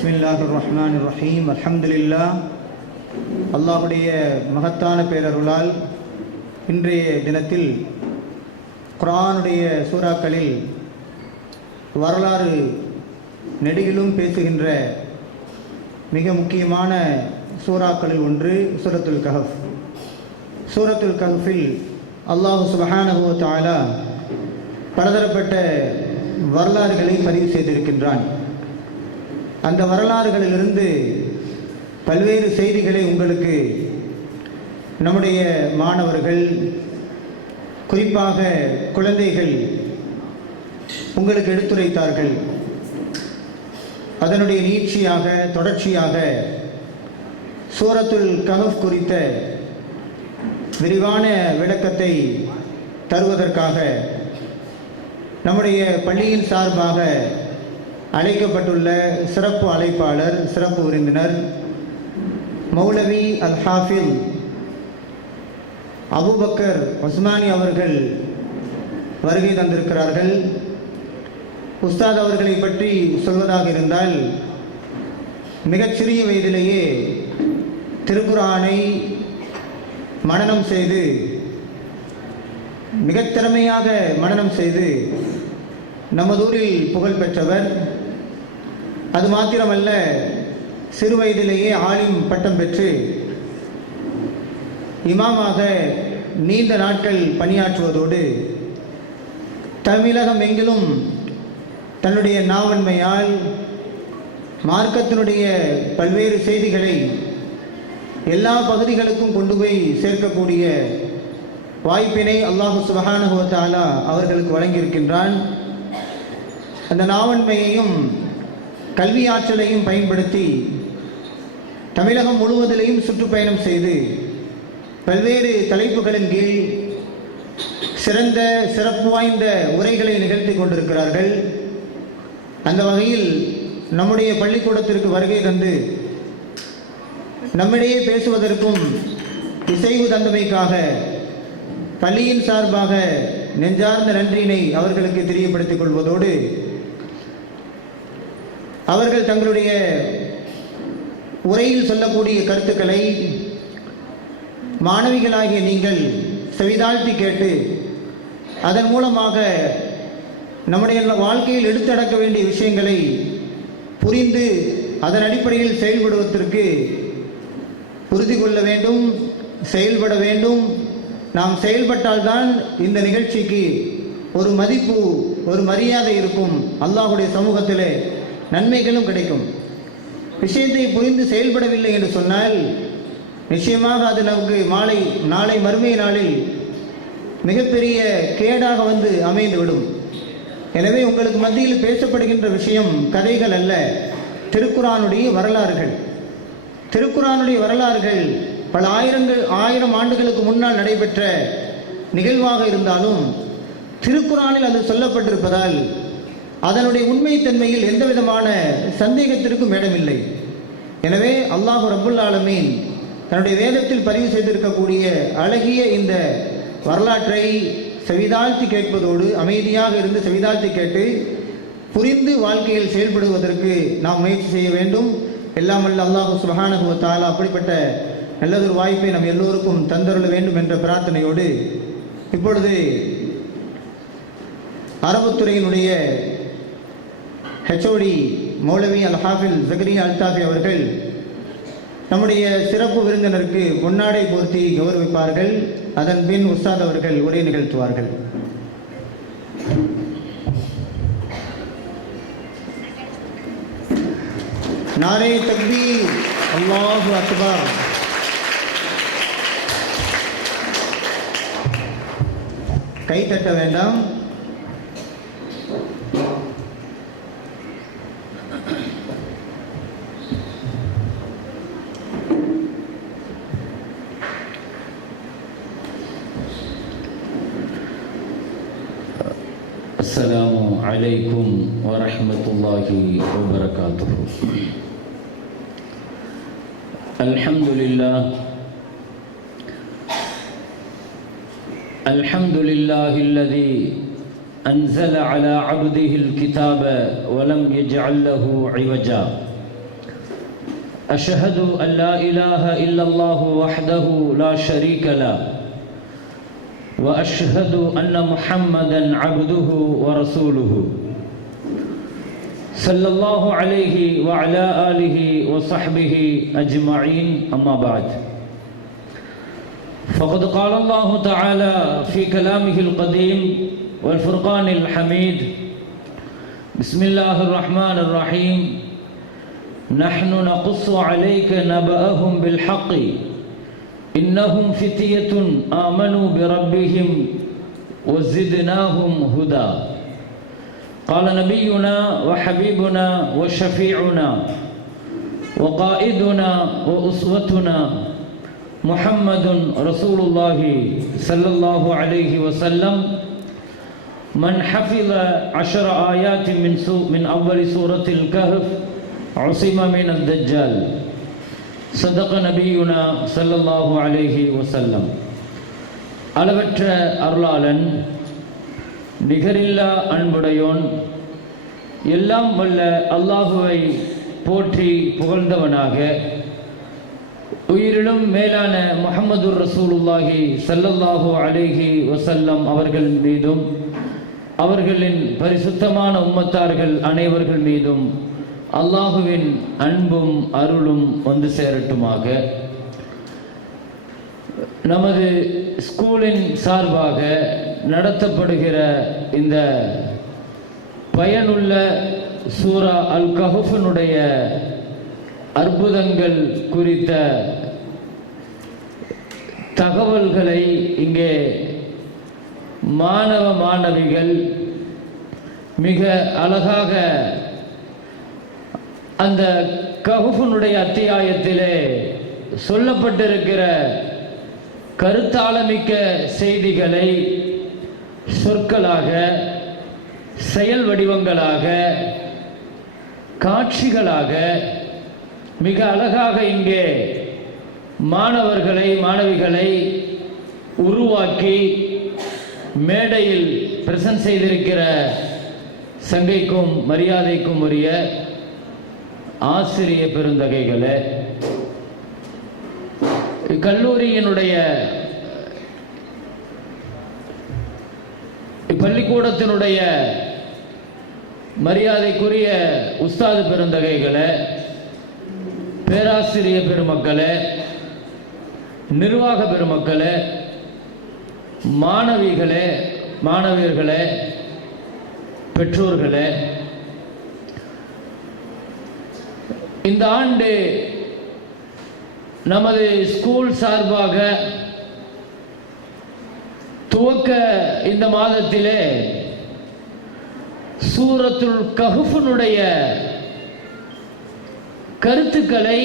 பிஸ்மில்லாஹிர் ரஹ்மானிர் ரஹீம். அல்ஹம்துலில்லாஹ். அல்லாஹுடைய மகத்தான பேரருளால் இன்றைய தினத்தில் குர்ஆனுடைய சூறாக்களில் வரலாறு நெடுகிலும் பேசுகின்ற மிக முக்கியமான சூறாக்களில் ஒன்று சூரத்துல் கஹஃப். சூரத்துல் கஹஃபில் அல்லாஹ் சுப்ஹானஹு வ தஆலா பலதரப்பட்ட வரலாறுகளை பதிவு செய்திருக்கின்றான். அந்த வரலாறுகளிலிருந்து பல்வேறு செய்திகளை உங்களுக்கு நம்முடைய மாணவர்கள், குறிப்பாக குழந்தைகள் உங்களுக்கு எடுத்துரைத்தார்கள். அதனுடைய நீட்சியாக, தொடர்ச்சியாக சூரத்துல் கஹஃப் குறித்த விரிவான விளக்கத்தை தருவதற்காக நம்முடைய பள்ளியின் சார்பாக அழைக்கப்பட்டுள்ள சிறப்பு அழைப்பாளர், சிறப்பு விருந்தினர் மௌலவி அல் ஹாஃபில் அபூபக்கர் உஸ்மானி அவர்கள் வருகை தந்திருக்கிறார்கள். உஸ்தாத் அவர்களை பற்றி சொல்வதாக இருந்தால், மிகச்சிறிய வயதிலேயே திருக்குர்ஆனை மனனம் செய்து, மிக திறமையாக மனனம் செய்து நமதூரில் புகழ் பெற்றவர். அது மாத்திரமல்ல, சிறு வயதிலேயே ஆலிம் பட்டம் பெற்று இமாமாக நீண்ட நாட்கள் பணியாற்றுவதோடு தமிழகம் எங்கிலும் தன்னுடைய நாவன்மையால் மார்க்கத்தினுடைய பல்வேறு செய்திகளை எல்லா பகுதிகளுக்கும் கொண்டு போய் சேர்க்கக்கூடிய வாய்ப்பினை அல்லாஹ் சுப்ஹானஹு வ தஆலா அவர்களுக்கு வழங்கியிருக்கின்றான். அந்த நாவன்மையையும் கல்வி ஆற்றலையும் பயன்படுத்தி தமிழகம் முழுவதிலையும் சுற்றுப்பயணம் செய்து பல்வேறு தலைப்புகளின் கீழ் சிறந்த சிறப்பு வாய்ந்த உரைகளை நிகழ்த்தி கொண்டிருக்கிறார்கள். அந்த வகையில் நம்முடைய பள்ளிக்கூடத்திற்கு வருகை தந்து நம்மிடையே பேசுவதற்கும் இசைவு தந்தமைக்காக பள்ளியின் சார்பாக நெஞ்சார்ந்த நன்றியினை அவர்களுக்கு தெரியப்படுத்திக் கொள்வதோடு, அவர்கள் தங்களுடைய உரையில் சொல்லக்கூடிய கருத்துக்களை மாணவிகளாகிய நீங்கள் செவிதாழ்த்தி கேட்டு அதன் மூலமாக நம்முடைய வாழ்க்கையில் எடுத்தடக்க வேண்டிய விஷயங்களை புரிந்து அதன் அடிப்படையில் செயல்படுவதற்கு உறுதி கொள்ள வேண்டும், செயல்பட வேண்டும். நாம் செயல்பட்டால்தான் இந்த நிகழ்ச்சிக்கு ஒரு மதிப்பு, ஒரு மரியாதை இருக்கும். அல்லாஹுடைய சமூகத்திலே நன்மைகளும் கிடைக்கும். விஷயத்தை புரிந்து செயல்படவில்லை என்று சொன்னால் நிச்சயமாக அது நமக்கு நாளை மறுமை நாளில் மிகப்பெரிய கேடாக வந்து அமைந்துவிடும். எனவே உங்களுக்கு மத்தியில் பேசப்படுகின்ற விஷயம் கதைகள் அல்ல, திருக்குர்ஆனுடைய வரலாறுகள். திருக்குர்ஆனுடைய வரலாறுகள் பல ஆயிரம் ஆண்டுகளுக்கு முன்னால் நடைபெற்ற நிகழ்வாக இருந்தாலும் திருக்குர்ஆனில் அது சொல்லப்பட்டிருப்பதால் அதனுடைய உண்மைத்தன்மையில் எந்த விதமான சந்தேகத்திற்கும் இடமில்லை. எனவே அல்லாஹ் ரப்புல் ஆலமீன் தன்னுடைய வேதத்தில் பதிவு செய்திருக்கக்கூடிய அழகிய இந்த வரலாற்றை செவிதாழ்த்தி கேட்பதோடு, அமைதியாக இருந்து செவிதாழ்த்தி கேட்டு புரிந்து வாழ்க்கையில் செயல்படுவதற்கு நாம் முயற்சி செய்ய வேண்டும். எல்லாம் வல்ல அல்லாஹ் சுப்ஹானஹு வ தஆலா அப்படிப்பட்ட நல்லதொரு வாய்ப்பை நம் எல்லோருக்கும் தந்தருள வேண்டும் என்ற பிரார்த்தனையோடு, இப்பொழுது அரபுத்துறையினுடைய HOD மௌலவி அல் ஹாஃபில் ஜக்கரியா அல்தாஃபி அவர்கள் நம்முடைய சிறப்பு விருந்தினருக்கு பொன்னாடை போர்த்தி கௌரவிப்பார்கள். அதன் பின் உஸ்தாத் அவர்கள் உரை நிகழ்த்துவார்கள். நாரே தக்பீர், அல்லாஹு அக்பர். கை தட்ட வேண்டாம். السلام عليكم ورحمة الله وبركاته. الحمد لله الحمد لله الذي أنزل على عبده الكتاب ولم يجعل له عوجا أشهد أن لا إله إلا الله وحده لا شريك له وأشهد أن محمدا عبده ورسوله صلى الله عليه وعلى آله وصحبه أجمعين أما بعد فقد قال الله تعالى في كلامه القديم والفرقان الحميد بسم الله الرحمن الرحيم نحن نقص عليك نبأهم بالحق إنهم فتية آمنوا بربهم وزدناهم هدى قال نبينا وحبيبنا وشفيعنا وقائدنا وأسوتنا محمد رسول الله صلى الله عليه وسلم من حفظ 10 آيات من أول سورة الكهف عصم من الدجال صدق نبينا صلى الله عليه وسلم. அளவற்ற அருளாளன் நிகரில்லா அன்புடையோன் எல்லாம் வல்ல அல்லாஹுவை போற்றி புகழ்ந்தவனாக உயிரிலும் மேலான முஹம்மதுர் ரசூலுல்லாஹி ஸல்லல்லாஹு அலைஹி வஸல்லம் அவர்கள் மீதும் அவர்களின் பரிசுத்தமான உம்மத்தார்கள் அனைவர்கள் மீதும் அல்லாஹுவின் அன்பும் அருளும் வந்து சேரட்டுமாக. நமது ஸ்கூலின் சார்பாக நடத்தப்படுகிற இந்த பயனுள்ள சூரா அல் கஹஃபினுடைய அற்புதங்கள் குறித்த தகவல்களை இங்கே மாணவ மாணவிகள் மிக அழகாக அந்த கஹஃபினுடைய அத்தியாயத்திலே சொல்லப்பட்டிருக்கிற கருத்தாளமிக்க செய்திகளை சொற்களாக, செயல் வடிவங்களாக, காட்சிகளாக மிக அழகாக இங்கே மாணவர்களை மாணவிகளை உருவாக்கி மேடையில் பிரசன்ட் செய்திருக்கிற சங்கைக்கும் மரியாதைக்கும் உரிய ஆசிரிய பெருந்தகைகளே, கல்லூரியினுடைய பள்ளிக்கூடத்தினுடைய மரியாதைக்குரிய உஸ்தாது பெருந்தகைகளே, பேராசிரிய பெருமக்களே, நிர்வாக பெருமக்களே, மாணவிகளே, மாணவியர்களே, பெற்றோர்களே, இந்த ஆண்டு நமது ஸ்கூல் சார்பாக துவக்க இந்த மாதத்திலே சூரத்துல் கஹ்ஃபினுடைய கருத்துக்களை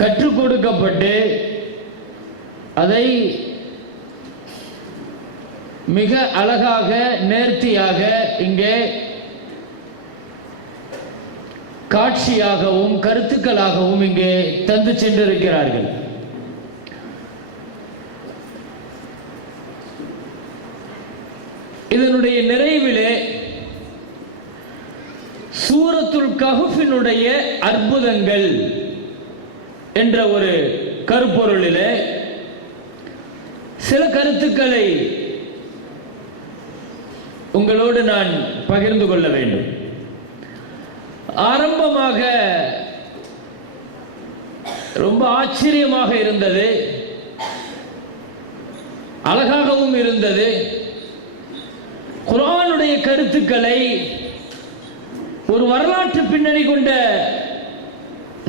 கற்றுக் கொடுக்கப்பட்டு அதை மிக அழகாக நேர்த்தியாக இங்கே காட்சியாகவும் கருத்துக்களாகவும் இங்கே தந்து சென்றிருக்கிறார்கள். இதனுடைய நிறைவிலே சூரத்துல் கஹ்ஃபினுடைய அற்புதங்கள் என்ற ஒரு கருப்பொருளிலே சில கருத்துக்களை உங்களோடு நான் பகிர்ந்து கொள்ள வேண்டும். ஆரம்பமாக ரொம்ப ஆச்சரியமாக இருந்தது, அழகாகவும் இருந்தது. குர்ஆனுடைய கருத்துக்களை ஒரு வரலாற்று பின்னணி கொண்ட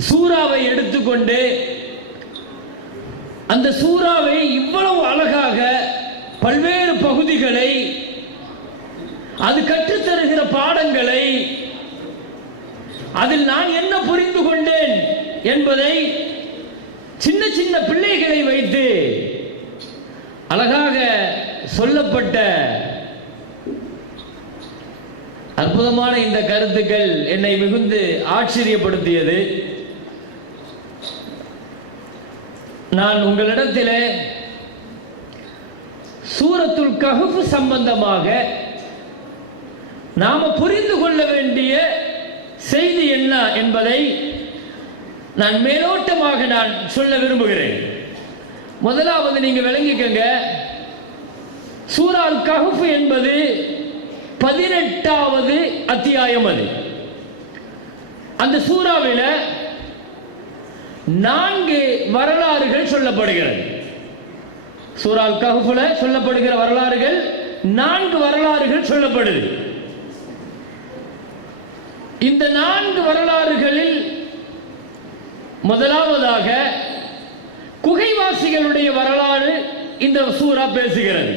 சூறாவை எடுத்துக்கொண்டு அந்த சூறாவை இவ்வளவு அழகாக பல்வேறு பகுதிகளை, அது கற்றுத்தருகிற பாடங்களை, அதில் நான் என்ன புரிந்து கொண்டேன் என்பதை சின்ன சின்ன பிள்ளைகளை வைத்து அழகாக சொல்லப்பட்ட அற்புதமான இந்த கருத்துக்கள் என்னை மிகுந்து ஆச்சரியப்படுத்தியது. நான் உங்களிடத்திலே சூரத்துல் கஹ்ஃப் சம்பந்தமாக நாம புரிந்து கொள்ள வேண்டிய செய்தி என்ன என்பதை நான் மேலோட்டமாக நான் சொல்ல விரும்புகிறேன். முதலாவது நீங்க விளங்கிக்கங்க, சூரா அல் கஹ்ஃப் என்பது 18வது அத்தியாயம். அது அந்த சூறாவில 4 வரலாறுகள் சொல்லப்படுகிறது. சூரா அல் கஹ்ஃப்ல சொல்லப்படுகிற வரலாறுகள் 4 வரலாறுகள் சொல்லப்படுது. இந்த 4 வரலாறுகளில் முதலாவதாக குகைவாசிகளுடைய வரலாறு இந்த சூரா பேசுகிறது.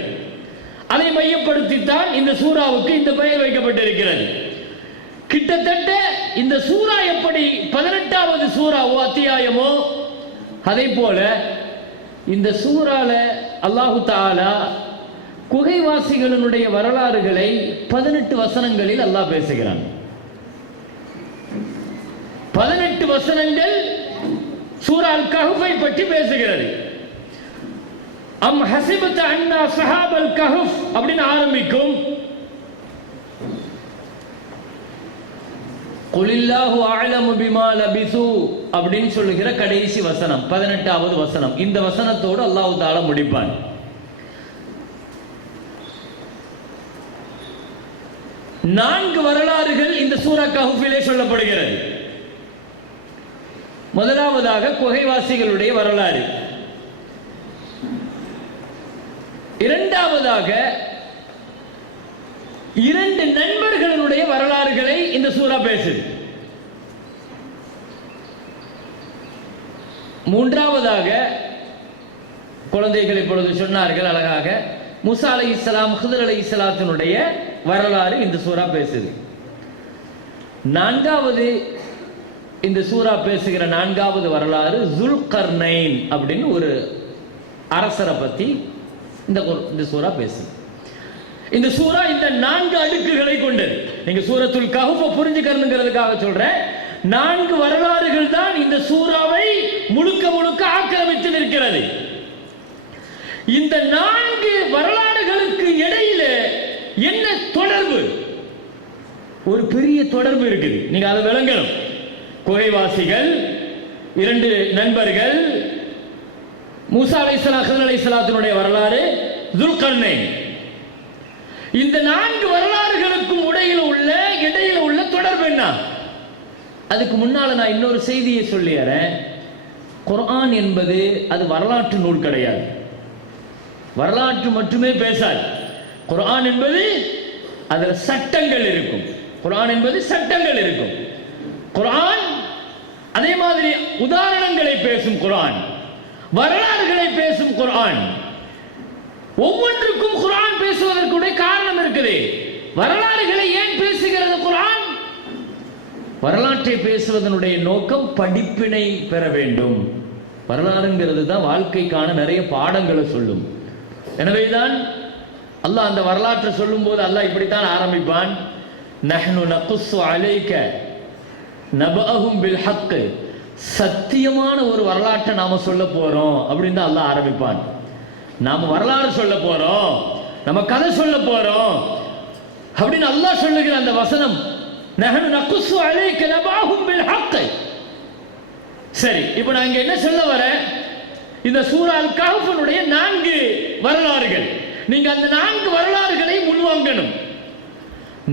அதை மையப்படுத்தித்தான் இந்த சூறாவுக்கு இந்த பெயர் வைக்கப்பட்டிருக்கிறது. கிட்டத்தட்ட இந்த சூரா எப்படி 18வது சூறாவோ அத்தியாயமோ அதே போல இந்த சூறால அல்லாஹு தஆலா குகைவாசிகளுடைய வரலாறுகளை 18 வசனங்களில் அல்லாஹ் பேசுகிறான். 18 வசனங்கள் சூரா அல் கஹ்ஃபை பற்றி பேசுகிறது. அம் ஹஸிபத அன்னா ஸஹாபல் கஹ்ஃப் அப்படின்னு ஆரம்பிக்கும். குலில்லாஹு அஅலமு பிமா லபிசு அப்படின்னு சொல்லுகிற கடைசி வசனம் 18வது வசனம். இந்த வசனத்தோடு அல்லாஹ் தஆலா முடிப்பான். நான்கு வரலாறுகள் இந்த சூரா கஹ்ஃபிலே சொல்லப்படுகிறது. முதலாவதாக குகைவாசிகளுடைய வரலாறு, இரண்டாவதாக 2 நண்பர்களுடைய வரலாறுகளை இந்த சூரா பேசுது. மூன்றாவதாக குழந்தைகள் இப்பொழுது சொன்னார்கள் அழகாக, மூசா அலைஹிஸ்ஸலாம் ஹிதர் அலைஹிஸ்ஸலாத்தினுடைய வரலாறு இந்த சூரா பேசுது. நான்காவது இந்த சூரா பேசுகிற 4வது வரலாறு ஜுல்கர்னைன் அப்படின்னு ஒரு அரசரை பத்தி இந்த சூரா பேசுது. இந்த சூரா இந்த 4 அடுக்குகளை கொண்டது. நீங்க சூரத்துல் கஹ்ஃப புரிஞ்சுக்கணுங்கிறதுக்காக சொல்றேன். 4 வரலாறுகள் தான் இந்த சூறாவை முழுக்க முழுக்க ஆக்கிரமித்து நிற்கிறது. இந்த 4 வரலாறுகளுக்கு இடையில என்ன தொடர்பு? ஒரு பெரிய தொடர்பு இருக்குது. நீங்க அதை விளங்கணும். குகைவாசிகள், 2 நண்பர்கள், மூசா அலைஹிஸ்ஸலாம் ஹிதர் அலைஹிஸ்ஸலாத்தினுடைய வரலாறு, துல்கர்னைன். இந்த 4 வரலாறுகளுக்கும் இடையில உள்ள தொடர்பு என்ன? அதுக்கு முன்னால நான் இன்னொரு செய்தியை சொல்லிறேன். குர்ஆன் என்பது அது வரலாற்று நூல் கிடையாது. வரலாற்று மட்டுமே பேசாது. குர்ஆன் என்பது அதுல சட்டங்கள் இருக்கும். குர்ஆன் என்பது சட்டங்கள் இருக்கும். குர்ஆன் அதே மாதிரி உதாரணங்களை பேசும் குர்ஆன், வரலாறுகளை பேசும் குர்ஆன். ஒவ்வொன்றுக்கும் குர்ஆன் பேசுவதற்குடைய காரணம் இருக்குது. வரலாறுகளை ஏன் பேசுகிறது குர்ஆன்? வரலாற்றை பேசுவதனுடைய நோக்கம் படிப்பினை பெற வேண்டும். வரலாறுங்கிறது தான் வாழ்க்கைக்கான நிறைய பாடங்களை சொல்லும். எனவேதான் அல்லாஹ் அந்த வரலாற்றை சொல்லும் போது அல்லாஹ் இப்படித்தான் ஆரம்பிப்பான். நஹ்னு நகுஸ்ஸு அலைக நபஅஹும் பில் ஹக். சத்தியமான ஒரு வரலாற்றை நாம சொல்ல போறோம் அப்படின்னு அல்லாஹ் ஆரம்பிப்பான். நாம வரலாறு சொல்ல போறோம், நம்ம கதை சொல்ல போறோம் அப்படின்னு அல்லாஹ் சொல்லுகிற அந்த வசனம் நஹ்னு நகுஸ்ஸு அலைக நபஅஹும் பில் ஹக். சரி, இப்போ நான் இங்க என்ன சொல்ல வரேன்? இந்த சூரா அல் கஹ்ஃபுடைய 4 வரலாறுகள். நீங்க அந்த 4 வரலாறுகளை உள்வாங்கணும்.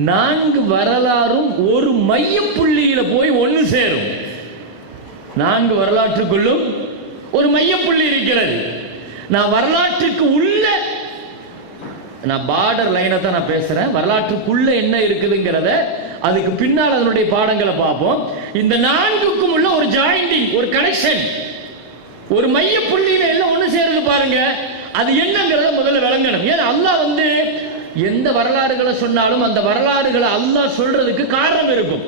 4 வரலாறும் ஒரு மையப்புள்ளியில போய் ஒன்று சேரும். 4 வரலாற்றுக்குள்ளும் ஒரு மையப்புள்ளி இருக்கிறது. நான் வரலாற்றுக்கு உள்ள பார்டர் லைனை தான் நான் பேசுறேன். வரலாற்றுக்குள்ள என்ன இருக்குதுங்கிறத அதுக்கு பின்னால் அதனுடைய பாடங்களை பார்ப்போம். இந்த 4க்கும் உள்ள ஒரு ஜாயிண்டிங், ஒரு கனெக்ஷன், ஒரு மையப்புள்ளியில எல்லாம் ஒன்று சேருது பாருங்க. அது என்னங்கிறத முதல்ல விளங்கணும். ஏன்னா அல்லாஹ் எந்த வரலாறுகளை சொன்னாலும் அந்த வரலாறுகளை அல்லாஹ் சொல்றதுக்கு காரணம் இருக்கும்.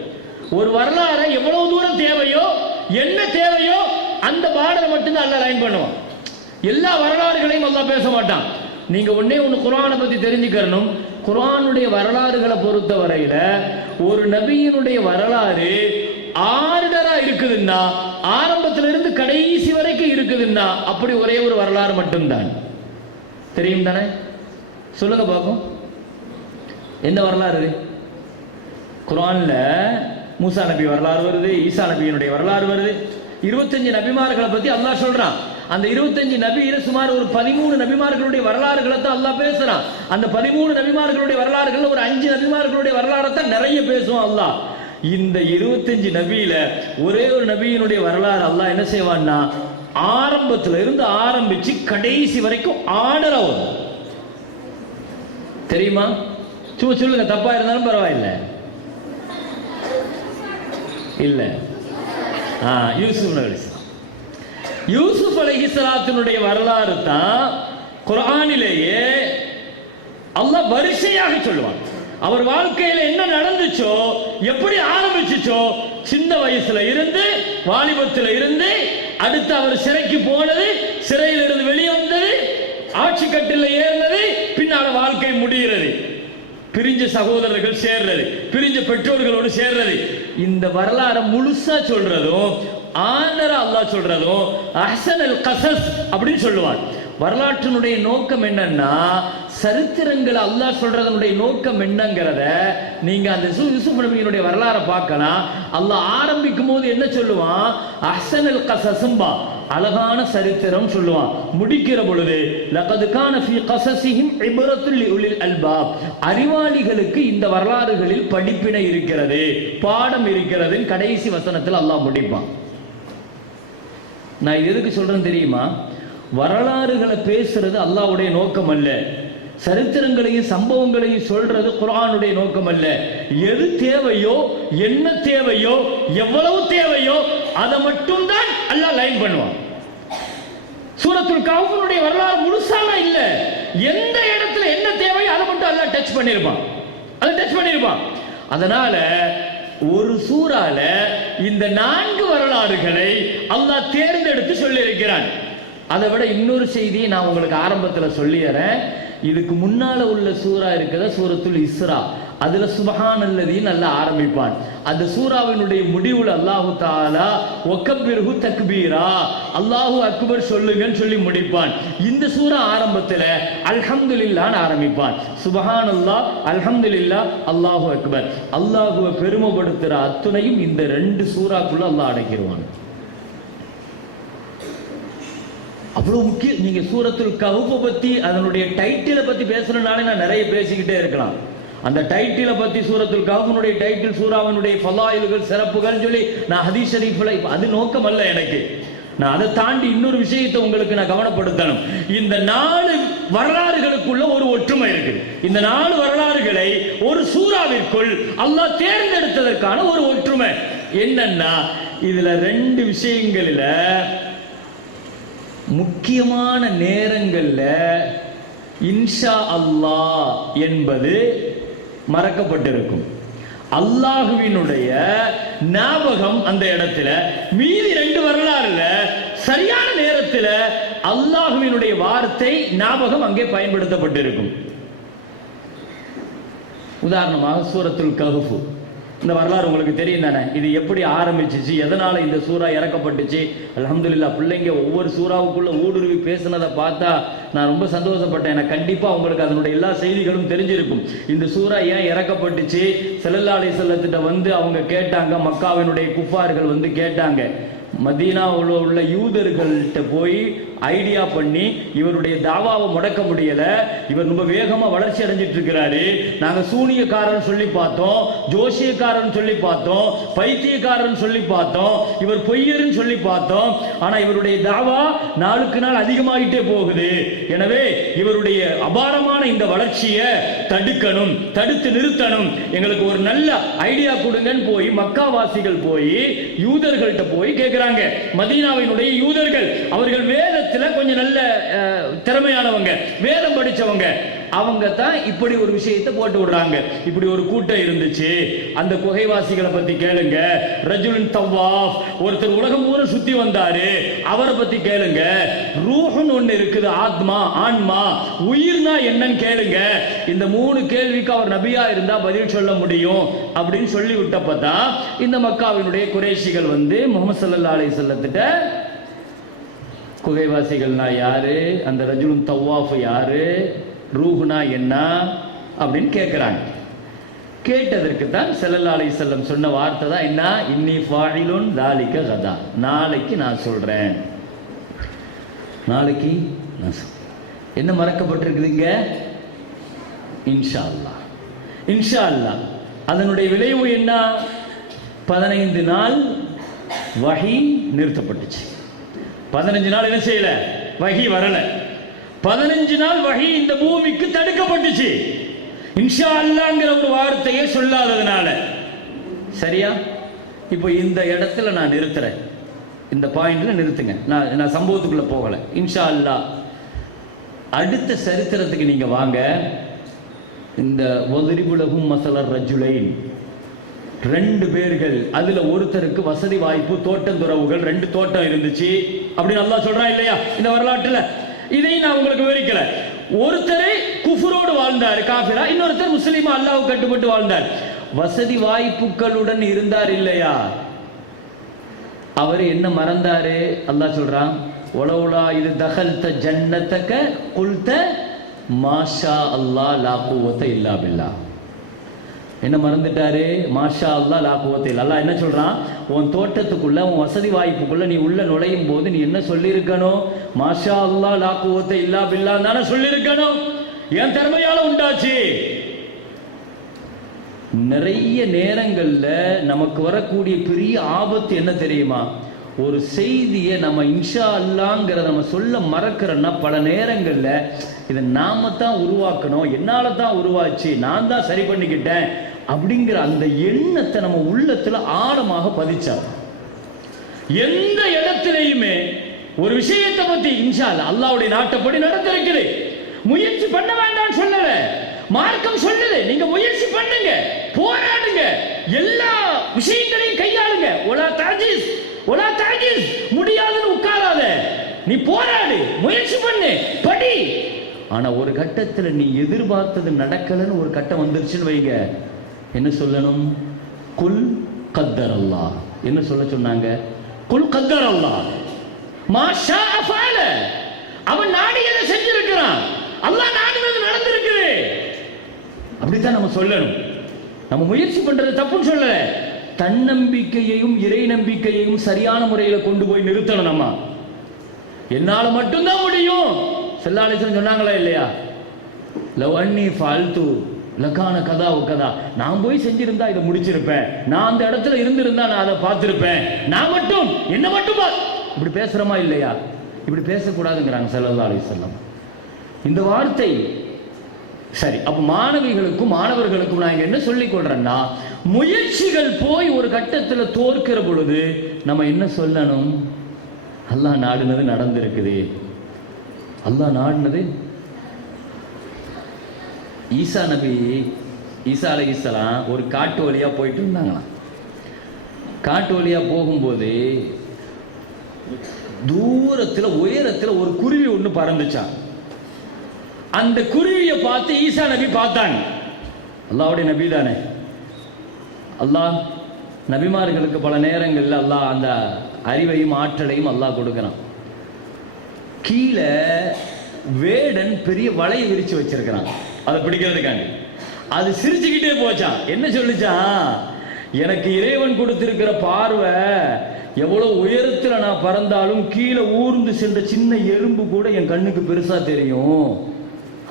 ஒரு வரலாறு எவ்வளவு தூரம் தேவையோ, என்ன தேவையோ அந்த பார்டரை மட்டும்தான் அல்லாஹ் லைன் பண்ணுவான். எல்லா வரலாறுகளையும் அல்லாஹ் பேச மாட்டான். நீங்க ஒண்ணே ஒன்று குர்ஆனை பத்தி தெரிஞ்சுக்கணும். குர்ஆனுடைய வரலாறுகளை பொறுத்த வரையில ஒரு நபியினுடைய வரலாறு ஆர்டரா இருக்குதுன்னா, ஆரம்பத்திலிருந்து கடைசி வரைக்கும் இருக்குதுன்னா அப்படி ஒரே ஒரு வரலாறு மட்டும்தான். தெரியும் தானே? சொல்லுங்க பாப்போம். எந்த வரலாறு? குர்ஆன்ல மூசா நபி வரலாறு வருது, ஈசா நபியினுடைய வரலாறு வருது. 25 நபிமார்களை பத்தி அல்லாஹ் சொல்றான். அந்த 25 நபியில சுமார் ஒரு 13 நபிமார்களுடைய வரலாறுகளை தான் அல்லாஹ் பேசுறான். அந்த 13 நபிமார்களுடைய வரலாறுகள் ஒரு 5 நபிமார்களுடைய வரலாறை தான் நிறைய பேசுவான் அல்லாஹ். இந்த 25 நபியில ஒரே ஒரு நபியினுடைய வரலாறு அல்லாஹ் என்ன செய்வான்னா ஆரம்பத்துல இருந்து ஆரம்பிச்சு கடைசி வரைக்கும் ஆர்டரா வரும். தெரியுமா? சும்மா சொல்லுங்க, தப்பா இருந்தாலும் பரவாயில்லை. இல்ல யூசுப் அலைஹிஸ்ஸலாத்தினுடைய வரலாறு தான் குர்ஆனிலேயே அல்லாஹ் வரிசையாக சொல்லுவான். அவர் வாழ்க்கையில என்ன நடந்துச்சோ, எப்படி ஆரம்பிச்சுச்சோ, சின்ன வயசுல இருந்து வாலிபத்துல இருந்து அடுத்து அவர் சிறைக்கு போனது, சிறையில் இருந்து வெளியே வந்தது, ஆட்சி கட்டில ஏறினது, பின்னால வாழ்க்கை முடிகிறது, பிரிஞ்ச சகோதரர்கள் சேர்றது, பிரிஞ்ச பெற்றோர்களோடு சேர்றது, இந்த வரலாறு முழுசா சொல்றதும் ஆனர அல்லாஹ் சொல்றதும் அஹ்ஸனுல் கஸஸ் அப்படின்னு சொல்லுவான். வரலாற்றினுடைய நோக்கம் என்னன்னா, சரித்திரங்களை அல்லாஹ் சொல்றதனுடைய நோக்கம் என்னங்கிறத நீங்க அந்த யூசுப் நபியினுடைய வரலாறை பார்க்கலாம். அல்லாஹ் ஆரம்பிக்கும் போது என்ன சொல்லுவான்? அஹ்ஸனுல் கஸஸ்பா, அழகான சரித்திரம் சொல்லுவான். முடிக்கிற பொழுது லகத் கான ஃபீ கஸஸிஹிம் இப்ரத்துல் லிஉலில் அல்பாப், அறிவாளிகளுக்கு இந்த வரலாறுகளில் படிப்பினை இருக்கிறது, பாடம் இருக்கிறது. கடைசி வசனத்தில் அல்லாஹ் முடிப்பான். நான் எதுக்கு சொல்றேன் தெரியுமா? வரலாறுகளை பேசுறது அல்லாஹ்வுடைய நோக்கம் அல்ல, சரித்திரங்களையும் சம்பவங்களையும் சொல்றது குர்ஆனுடைய நோக்கம் அல்ல. எது தேவையோ, என்ன தேவையோ, எவ்வளவு தேவையோ அதை மட்டும் தான் அல்லாஹ் லைன் பண்ணுவான். சூரத்துல் கஹ்ஃபுடைய வரலாறு முழுசாக இல்ல, எந்த இடத்துல என்ன தேவையோ அதை மட்டும் அல்லாஹ் டச் பண்ணிருப்பான், அதை டச் பண்ணிருப்பான். அதனால ஒரு சூறால இந்த 4 வரலாறுகளை அல்லாஹ் தேர்ந்தெடுத்து சொல்லி இருக்கிறான். அதை விட இன்னொரு செய்தியை நான் உங்களுக்கு ஆரம்பத்தில் சொல்லிடுறேன். இதுக்கு முன்னால உள்ள சூரா இருக்கிற சூரத்துல் இஸ்ரா, அதுல சுப்ஹானல்லதீன் நல்லா ஆரம்பிப்பான். அந்த சூராவினுடைய முடிவுல அல்லாஹு தஆலா வக்கபிர்ஹு தக்பீரா, அல்லாஹு அக்பர் சொல்லுங்கன்னு சொல்லி முடிப்பான். இந்த சூரா ஆரம்பத்துல அல்ஹம்துலில்லாஹ்னு ஆரம்பிப்பான். சுப்ஹானல்லாஹ், அல்ஹம்துலில்லாஹ், அல்லாஹு அக்பர். அல்லாஹ்வை பெருமைப்படுத்துற அத்துணையும் இந்த 2 சூறாக்குள்ள அல்லாஹ் அடக்கிடுவான். அவ்வளவு முக்கியம். நீங்க சூரத்துல் கஹ்ஃப் பத்தி, அதனுடைய டைட்டிலை பத்தி பேசுறதுனால நான் நிறைய பேசிக்கிட்டே இருக்கலாம். அந்த டைட்டிலை பத்தி, சூரத்துல் கஹ்ஃபுடைய டைட்டில், சூராவினுடைய ஃபலாயில்கள், சிறப்புகள் சொல்லி நான் ஹதீஸ் ஷரீஃப்ல, அது நோக்கம் அல்ல எனக்கு. நான் அதை தாண்டி இன்னொரு விஷயத்தை உங்களுக்கு நான் கவனப்படுத்தணும். இந்த 4 வரலாறுகளுக்குள்ள ஒரு ஒற்றுமை இருக்கு. இந்த 4 வரலாறுகளை ஒரு சூறாவிற்குள் அல்லாஹ் தேர்ந்தெடுத்ததற்கான ஒரு ஒற்றுமை என்னன்னா, இதுல 2 விஷயங்களில முக்கியமான நேரங்கள்ல இன்ஷா அல்லாஹ் என்பது மறக்கப்பட்டிருக்கும். அல்லாஹுவினுடைய ஞாபகம் அந்த இடத்துல, மீதி 2 வரலாறுல சரியான நேரத்துல அல்லாஹுவினுடைய வார்த்தை ஞாபகம் அங்கே பயன்படுத்தப்பட்டிருக்கும். உதாரணமாக சூரத்துல் கஹ்ஃப், இந்த வரலாறு உங்களுக்கு தெரியும் தானே? இது எப்படி ஆரம்பிச்சிச்சு, எதனால இந்த சூறா இறக்கப்பட்டுச்சு? அல்ஹம்துலில்லாஹ், பிள்ளைங்க ஒவ்வொரு சூறாவுக்குள்ள ஊடுருவி பேசினதை பார்த்தா நான் ரொம்ப சந்தோஷப்பட்டேன். எனக்கு கண்டிப்பா உங்களுக்கு அதனுடைய எல்லா செய்திகளும் தெரிஞ்சிருக்கும். இந்த சூறா ஏன் இறக்கப்பட்டுச்சு, ஸல்லல்லாஹு அலைஹி வஸல்லம் வந்து அவங்க கேட்டாங்க, மக்காவினுடைய குஃபார்கள் வந்து கேட்டாங்க. மதீனாவில் உள்ள யூதர்கள்ட்ட போய் ஐடியா பண்ணி இவருடைய தாவாவை முடக்க முடியல, இவர் ரொம்ப வேகமா வளர்ச்சி அடைஞ்சிட்டு இருக்கிறாரு, நாங்க சூனியக்காரன் சொல்லி பார்த்தோம், ஜோசியக்காரன் சொல்லி பார்த்தோம், பைத்தியக்காரன் சொல்லி பார்த்தோம், இவர் பொய்யர்னு சொல்லி பார்த்தோம், ஆனா இவருடைய தாவா நாளுக்கு நாள் அதிகமாகிட்டே போகுது. எனவே இவருடைய அபாரமான இந்த வளர்ச்சியை தடுக்கணும், தடுத்து நிறுத்தணும், எங்களுக்கு ஒரு நல்ல ஐடியா கொடுங்கன்னு போய் மக்காவாசிகள் போய் யூதர்கள்ட்ட போய் கேட்கிறாங்க. மதீனாவினுடைய யூதர்கள், அவர்கள் வேதத்துல கொஞ்சம் நல்ல திறமையானவங்க, வேதம் படிச்சவங்க, அவங்க தான் இப்படி ஒரு விஷயத்தை போட்டு விடுறாங்க. இப்படி ஒரு கூட்டம் இருந்துச்சு, அந்த குகைவாசிகளை பத்தி கேளுங்க. ரஜுலுன் தவாஃப், ஒருத்தர் உலகம் பூரா சுத்தி வந்தாரு, அவரை பத்தி கேளுங்க. ரூஹுன்னு ஒண்ணு இருக்குது, ஆத்மா, ஆன்மா, உயிர்னா என்னன்னு கேளுங்க. இந்த 3 கேள்விக்கு அவர் நபியா இருந்தா பதில் சொல்ல முடியும் அப்படின்னு சொல்லி விட்டப்பதான் இந்த மக்காவினுடைய குறைஷிகள் வந்து முஹம்மது ஸல்லல்லாஹு அலைஹி வஸல்லத்திட்ட குகைவாசிகள்னா யாரு, அந்த ரஜுலுன் தவாஃப் யாரு, ரூஹ்னா என்ன அப்படின்னு கேட்கிறாங்க. கேட்டதற்கு தான் ஸல்லல்லாஹு அலைஹி வஸல்லம் சொன்ன வார்த்தை தான் என்ன, இன்னி ஃபாயிலுன் தாலிக கதா, நாளைக்கு நான் சொல்றேன், நாளைக்கு நான் என்ன மறக்கப்பட்டிருக்குதுங்க, இன்ஷா அல்லாஹ். இன்ஷா அல்லாஹ் அதனுடைய விளைவு என்ன, 15 நாள் வஹி நிறுத்தப்பட்டுச்சு. 15 நாள் என்ன செய்யல, வஹி வரல. 15 நாள் வஹி இந்த பூமிக்கு தடுக்கப்பட்டுச்சு, இன்ஷா அல்லாஹ்ங்கிற ஒரு வார்த்தையை சொல்லாததுனால. சரியா? இப்போ இந்த இடத்துல நான் நிறுத்துறேன், இந்த பாயிண்ட்ல நிறுத்துங்க, நான் சம்பவத்துக்குள்ள போகல. இன்ஷா அல்லாஹ் அடுத்த சரித்திரத்துக்கு நீங்க வாங்க. இந்த வதரிபுலஹும் மஸலர் ரஜுலைன், 2 பேர்கள், அதுல ஒருத்தருக்கு வசதி வாய்ப்பு, தோட்டம் துறவுகள், 2 தோட்டம் இருந்துச்சு அப்படின்னு அல்லாஹ் சொல்றான் இல்லையா இந்த வரலாற்றுல. இதையும் நான் உங்களுக்கு விவரிக்கல. ஒருத்தர் குஃபரோடு வாழ்ந்தார், காஃபிரா, இன்னொருத்தர் முஸ்லிமா அல்லாஹ்வுக்கு கட்டுப்பட்டு வாழ்ந்தார். வசதி வாய்ப்புகளுடன் இருந்தார் இல்லையா, அவர் என்ன மறந்தாரு, அல்லாஹ் சொல்றான், ஒலவுலா இது தகல்த ஜன்னத்தக குல்த மாஷா அல்லாஹ் லா குவத்த இல்லா பில்லா. என்ன மறந்துட்டாரு, மாஷா அல்லாஹ் லா குவத்த இல்லா. அல்லாஹ் என்ன சொல்றான், உன் தோட்டத்துக்குள்ள, உன் வசதி வாய்ப்புக்குள்ள நீ உள்ள நுழையும் போது நீ என்ன சொல்லி இருக்கணும், மாஷா அல்லாஹ் லா குவத்த இல்லா பில்லா தானே சொல்லி இருக்கணும். என் திறமையால உண்டாச்சு. நிறைய நேரங்கள்ல நமக்கு வரக்கூடிய பெரிய ஆபத்து என்ன தெரியுமா, ஒரு செய்தியை நம்ம இன்ஷா அல்லாஹ்ங்கிறத நம்ம சொல்ல மறக்கிறோம்னா, பல நேரங்கள்ல இதை நாம தான் உருவாக்கணும், என்னால தான் உருவாச்சு, நான் தான் சரி பண்ணிக்கிட்டேன் அப்படிங்கிற அந்த எண்ணத்தை நம்ம உள்ளத்துல ஆழமாக பதிச்சோம். எந்த இடத்திலையுமே ஒரு விஷயத்தை பத்தி இன்ஷா அல்லாஹ் அல்லாஹ்வுடைய நாட்டப்படி நடந்திருக்குது, முயற்சி பண்ண வேண்டாம் சொல்லல, மார்க்கம் சொல்லுது, நீங்க முயற்சி பண்ணுங்க, போராடுங்க, எல்லா விஷயங்களையும் கையாளுங்க. ஒலா தாஜிஸ், ஒலா தாஜிஸ், முடியாதுன்னு உட்காராத, நீ போராடு, முயற்சி பண்ணு, படி. ஆனா ஒரு கட்டத்துல நீ எதிர்பார்த்தது நடக்கலன்னு ஒரு கட்டம் வந்துருச்சுன்னு வைங்க, என்ன சொல்லணும், குல் கத்தர் அல்லாஹ். என்ன சொல்ல சொன்னாங்க, குல் கத்தர் அல்லாஹ் மா ஷாஅ ஃபஅல. அவன் நாடியதை செஞ்சிருக்கிறான், அல்லாஹ் நாடினது நடந்திருக்குது. அப்படித்தான் நம்ம சொல்லணும். நம்ம முயற்சி பண்றது தப்புன்னு சொல்லல, தன்னம்பிக்கையையும் இறை நம்பிக்கையையும் சரியான முறையில கொண்டு போய் நிறுத்தணும். நம்ம என்னால மட்டும்தான் முடியும். ஸல்லல்லாஹு அலைஹி வஸல்லம் சொன்னாங்களா இல்லையா, லவ் அன்னி ஃபால்து லகான கதா கதா, நான் போய் செஞ்சிருந்தா இதை முடிச்சிருப்பேன், நான் அந்த இடத்துல இருந்திருந்தா நான் அதை பார்த்திருப்பேன், நான் மட்டும் என்ன மட்டும் இப்படி பேசுறோமா இல்லையா? இப்படி பேசக்கூடாதுங்கிறாங்க ஸல்லல்லாஹு அலைஹி வஸல்லம். இந்த வார்த்தை சரி. அப்ப மாணவிகளுக்கும் மாணவர்களுக்கும் நான் என்ன சொல்லிக் கொள்றேன்னா, முயற்சிகள் போய் ஒரு கட்டத்துல தோற்கிற பொழுது நம்ம என்ன சொல்லணும், அல்லாஹ் நாடினது நடந்திருக்குது, அல்லாஹ் நாடினது. ஈசா நபி, ஈசா அலைஹிஸ்ஸலாம் ஒரு காட்டு வழியா போயிட்டு இருந்தாங்களாம். காட்டு வழியா போகும்போது தூரத்துல உயரத்துல ஒரு குருவி ஒண்ணு பறந்துச்சான். அந்த குருவியை பார்த்து ஈசா நபி பார்த்தாங்க. அல்லாஹ்வுடைய நபி தானே, அல்லாஹ் நபிமார்களுக்கு பல நேரங்கள்ல அல்லாஹ் அந்த அறிவையும் ஆற்றலையும் அல்லாஹ் கொடுக்கிறான். கீழே வேடன் பெரிய வலையை விரிச்சு வச்சிருக்கிறான் அதை பிடிக்கிறதுக்காண்டி. அது சிரிச்சுக்கிட்டே போச்சான். என்ன சொல்லுச்சான், எனக்கு இறைவன் கொடுத்திருக்கிற பார்வை எவ்வளவு உயரத்துல நான் பறந்தாலும் கீழே ஊர்ந்து சென்ற சின்ன எறும்பு கூட என் கண்ணுக்கு பெருசா தெரியும்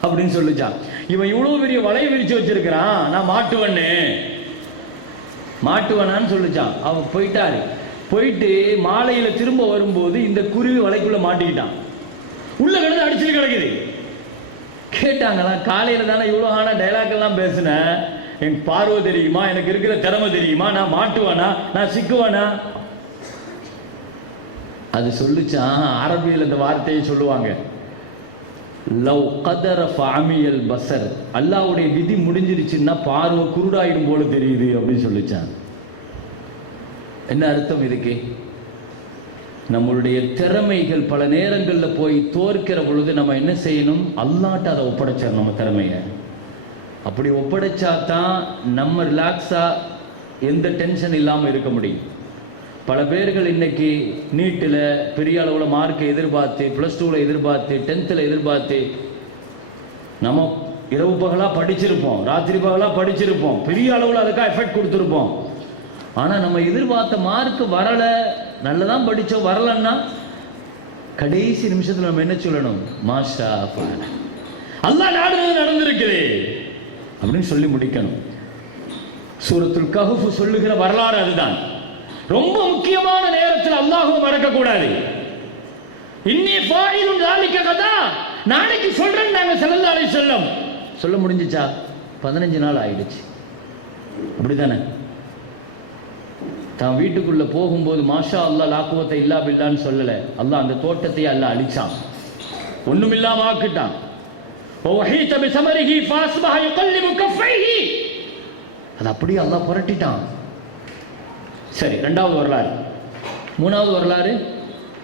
அப்படின்னு சொல்லிச்சான். இவன் இவ்வளவு பெரிய வலையை விரிச்சு வச்சிருக்கிறான், நான் மாட்டுவனான்னு சொல்லிச்சான். அவன் போயிட்டாரு. போயிட்டு மாலையில திரும்ப வரும்போது இந்த குருவி வலைக்குள்ள மாட்டிக்கிட்டான். உள்ள கிடந்து அடிச்சுட்டு கிடக்குது. கேட்டாங்களா, காலையில தானே இவ்வளவு ஆனா டைலாக் எல்லாம் பேசுன, எனக்கு பார்வை தெரியுமா, எனக்கு இருக்கிற திறமை தெரியுமா, நான் மாட்டுவானா, நான் சிக்குவானா? அது சொல்லுச்சான். அரபியில் இந்த வார்த்தையை சொல்லுவாங்க, லவ் கதர ஃபஅமியல் பஸர், அல்லாஹ்வுடைய விதி முடிஞ்சிருச்சுன்னா பார்வை குருடாயிடும் போல தெரியுது அப்படின்னு சொல்லிச்சான். என்ன அர்த்தம் இதுக்கு? நம்மளுடைய திறமைகள் பல நேரங்களில் போய் தோற்கிற பொழுது நம்ம என்ன செய்யணும், அல்லாஹ்ட்ட அதை ஒப்படைச்சிடணும். நம்ம திறமையை அப்படி ஒப்படைச்சாதான் நம்ம ரிலாக்ஸா எந்த டென்ஷன் இல்லாமல் இருக்க முடியும். பல பேர்கள் இன்னைக்கு நீட்டில் பெரிய அளவில் மார்க்கை எதிர்பார்த்து, +2ல எதிர்பார்த்து, 10th எதிர்பார்த்து நம்ம இரவு பகலாக படிச்சிருப்போம், ராத்திரி பகலாக படிச்சிருப்போம், பெரிய அளவில் அதுக்காக எஃபெக்ட் கொடுத்துருப்போம். ஆனால் நம்ம எதிர்பார்த்த மார்க் வரலை, நல்லதான் படித்தோம், வரலன்னா கடைசி நிமிஷத்தில் நம்ம என்ன சொல்லணும்? மாஷா அல்லாஹ் நாடுறது நடந்திருக்குது அப்படின்னு சொல்லி முடிக்கணும். சூரத்துல் கஹஃப் சொல்லுகிற வரலாறு அதுதான். ரொம்ப முக்கியமான நேரத்தில் அல்லாஹ்வை மறக்கக்கூடாது. இன்னி ஃபாயிலுன் ஸாலிக கதா, நாளைக்கு சொல்றேன் நாங்க ஸல்லல்லாஹு அலைஹி வஸல்லம். சொல்ல முடிஞ்சுச்சா? 15 நாள் ஆயிடுச்சு. அப்படிதானே? தான் வீட்டுக்குள்ள போகும்போது மாஷா அல்லாஹ் லா குவத்த இல்லா பில்லான்னு சொல்லல. அல்லாஹ் அந்த தோட்டத்தையே அல்லாஹ் அழிச்சான், ஒண்ணுமில்லாம ஆக்கிட்டான். வஹீத பிஸமரிஹி ஃபாஸ்பஹ யுகல்லிபு கஃபைஹி, அது அப்படியே அல்லாஹ் புரட்டிட்டான். சரி, ரெண்டாவது வரலாறு. மூணாவது வரலாறு,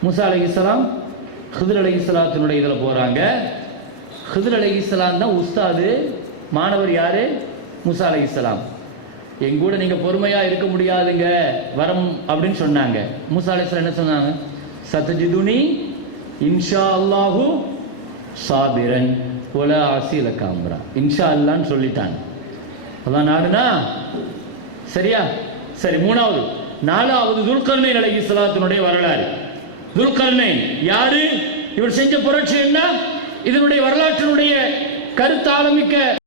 மூசா அலைஹிஸ்ஸலாம் ஹித்ர் அலைஹிஸ்ஸலாத்தினுடைய இதில் போகிறாங்க. ஹித்ர் அலைஹிஸ்ஸலாம் தான் உஸ்தாது, மாணவர் யாரு? மூசா அலைஹிஸ்ஸலாம். என் கூட நீங்கள் பொறுமையாக இருக்க முடியாதுங்க, வரம் அப்படின்னு சொன்னாங்க. மூசா அலைஹிஸ்ஸலாம் என்ன சொன்னாங்க? சத்ஜிதுனி இன்ஷா அல்லாஹு சாபிரன் ஒலா அசீல காம்ரா. இன்ஷா அல்லான்னு சொல்லிட்டாங்க. அதான் நாடுனா சரியா? சரி, மூணாவது. நாலாவது துல்கர்னைன் அலைஹிஸ்ஸலாத்தினுடைய வரலாறு. துல்கர்னைன் யாரு? இவர் செஞ்ச புரட்சி என்ன? இதனுடைய வரலாற்றினுடைய கருத்தாளமிக்க